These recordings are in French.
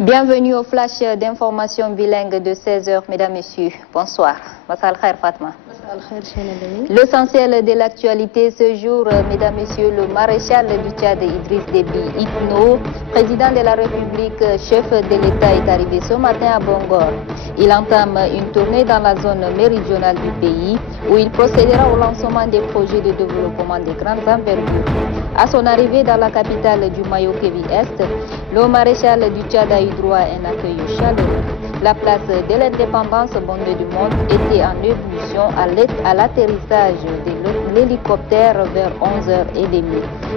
Bienvenue au flash d'information bilingue de 16h, mesdames, messieurs. Bonsoir. Masal Khair Fatma. L'essentiel de l'actualité ce jour, mesdames, messieurs, le maréchal du Tchad Idriss Déby Itno, président de la République, chef de l'État, est arrivé ce matin à Bangor. Il entame une tournée dans la zone méridionale du pays où il procédera au lancement des projets de développement de grandes envergures. À son arrivée dans la capitale du Mayo-Kébi-Est, le maréchal du Tchad a eu droit à un accueil chaleureux. La place de l'indépendance bondée du monde était en ébullition à l'atterrissage de l'hélicoptère vers 11h30.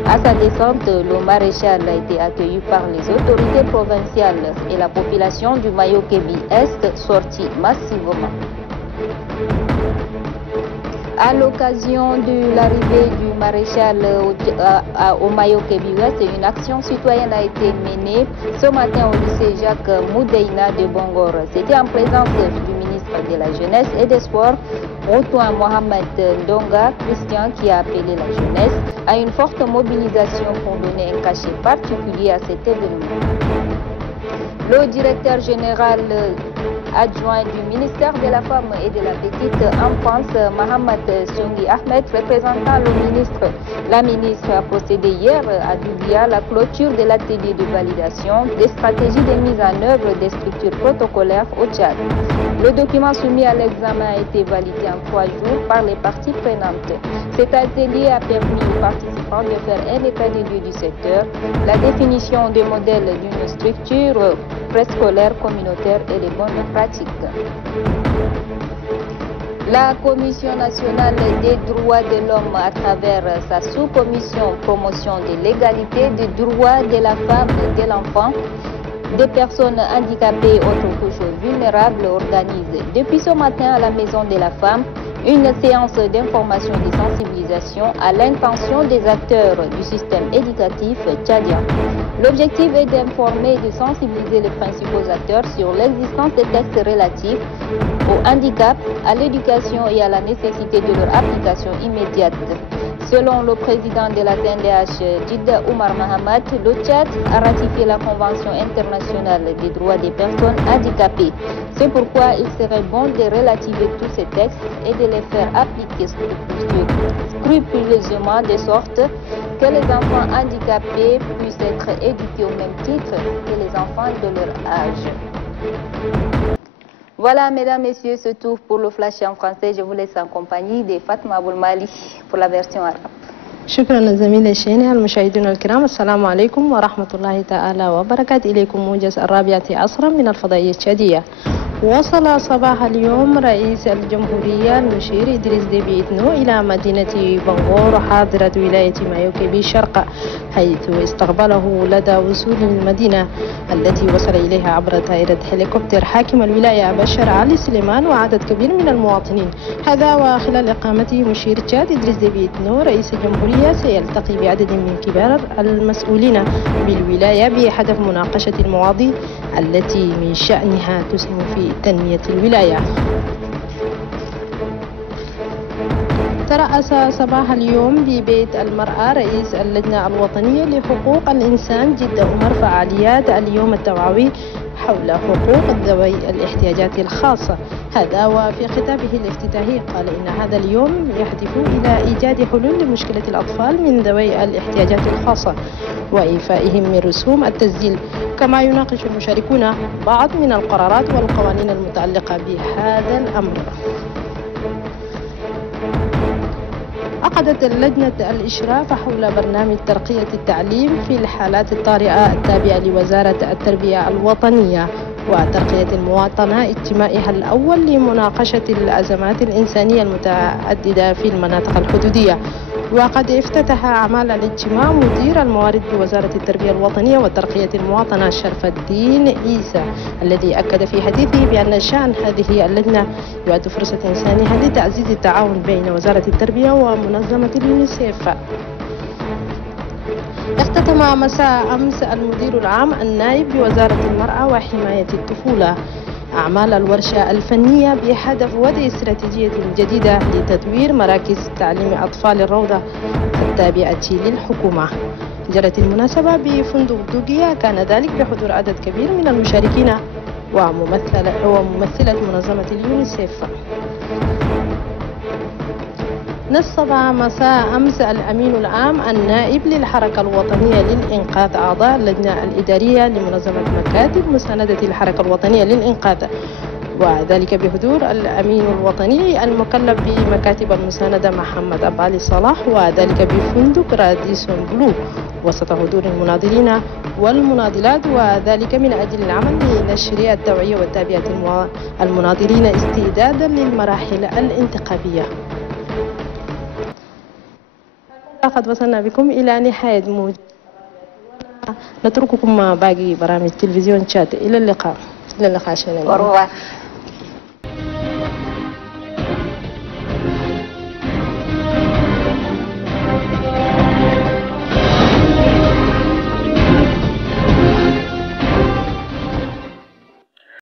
À sa descente, le maréchal a été accueilli par les autorités provinciales et la population du Mayo-Kébi-Est sortie massivement. À l'occasion de l'arrivée du maréchal au Mayo-Kébi-Ouest, une action citoyenne a été menée ce matin au lycée Jacques Moudeina de Bangor. C'était en présence du ministre de la Jeunesse et des Sports, Antoine Mohamed Ndonga Christian, qui a appelé la jeunesse à une forte mobilisation pour donner un cachet particulier à cet événement. Le directeur général adjoint du ministère de la Femme et de la Petite Enfance, Mohamed Songi Ahmed, représentant la ministre a procédé hier à Doudia la clôture de l'atelier de validation des stratégies de mise en œuvre des structures protocolaires au Tchad. Le document soumis à l'examen a été validé en 3 jours par les parties prenantes. Cet atelier a permis aux participants de faire un état des lieux du secteur, la définition des modèles d'une structure préscolaire communautaire et les bonnes pratiques. La Commission nationale des droits de l'homme, à travers sa sous-commission promotion de l'égalité des droits de la femme et de l'enfant, des personnes handicapées et autres couches vulnérables, organise depuis ce matin à la Maison de la Femme une séance d'information et de sensibilisation à l'intention des acteurs du système éducatif tchadien. L'objectif est d'informer et de sensibiliser les principaux acteurs sur l'existence des textes relatifs au handicap, à l'éducation et à la nécessité de leur application immédiate. Selon le président de la CNDH, Jidda Oumar Mahamat, le Tchad a ratifié la Convention internationale des droits des personnes handicapées. C'est pourquoi il serait bon de relativiser tous ces textes et de les faire appliquer scrupuleusement de sorte que les enfants handicapés puissent être éduqués au même titre que les enfants de leur âge. Voilà, mesdames, messieurs, c'est tout pour le flash en français. Je vous laisse en compagnie de Fatma Aboulmali pour la version arabe. شكرا زميلي الشيني. المشاهدين الكرام، السلام عليكم ورحمة الله تعالى وبركاته. إليكم موجز 4 عصرا من الفضائية التشادية. وصل صباح اليوم رئيس الجمهورية المشير إدريس ديبي إتنو إلى مدينة بنغور حاضرة ولاية مايو-كيبي الشرق، حيث استقبله لدى وصول المدينة التي وصل إليها عبر طائرة هليكوبتر حاكم الولاية بشر علي سليمان وعدد كبير من المواطنين. هذا وخلال إقامته مشير تشاد إدريس ديبي إتنو رئيس الجمهورية سيلتقي بعدد من كبار المسؤولين بالولاية بهدف مناقشة المواضيع التي من شأنها تسهم في تنمية الولاية. ترأس صباح اليوم ببيت المرأة رئيس اللجنة الوطنية لحقوق الإنسان جدة عمر فعاليات اليوم التوعوي حول حقوق ذوي الاحتياجات الخاصة. هذا وفي خطابه الافتتاحي قال إن هذا اليوم يهدف إلى إيجاد حلول لمشكلة الأطفال من ذوي الاحتياجات الخاصة وإيفائهم من رسوم التسجيل، كما يناقش المشاركون بعض من القرارات والقوانين المتعلقة بهذا الأمر. عقدت لجنة الإشراف حول برنامج ترقية التعليم في الحالات الطارئة التابعة لوزارة التربية الوطنية وترقية المواطنة اجتماعها الأول لمناقشة الأزمات الإنسانية المتعددة في المناطق الحدودية. وقد افتتح أعمال الاجتماع مدير الموارد بوزارة التربية الوطنية وترقية المواطنة شرف الدين عيسى، الذي أكد في حديثه بأن شأن هذه اللجنة يعد فرصة إنسانية لتعزيز التعاون بين وزارة التربية ومنظمة اليونيسيف. اختتم مساء أمس المدير العام النائب بوزارة المرأة وحماية الطفولة أعمال الورشة الفنية بهدف وضع استراتيجية جديدة لتطوير مراكز تعليم أطفال الروضة التابعة للحكومة. جرت المناسبة بفندق دوغيا، كان ذلك بحضور عدد كبير من المشاركين وممثلة منظمة اليونيسيف. نصب مساء أمس الأمين العام النائب للحركة الوطنية للإنقاذ أعضاء اللجنة الإدارية لمنظمة مكاتب مساندة الحركة الوطنية للإنقاذ، وذلك بحضور الأمين الوطني المكلف بمكاتب المساندة محمد أبعالي صلاح، وذلك بفندق راديسون بلو، وسط حضور المناضلين والمناضلات، وذلك من أجل العمل لنشر التوعية وتعبئة المناضلين استعدادا للمراحل الانتخابية. قد وصلنا بكم إلى نهاية موجة، نترككم مع باقي برامج تلفزيون شات. إلى اللقاء. إلى اللقاء.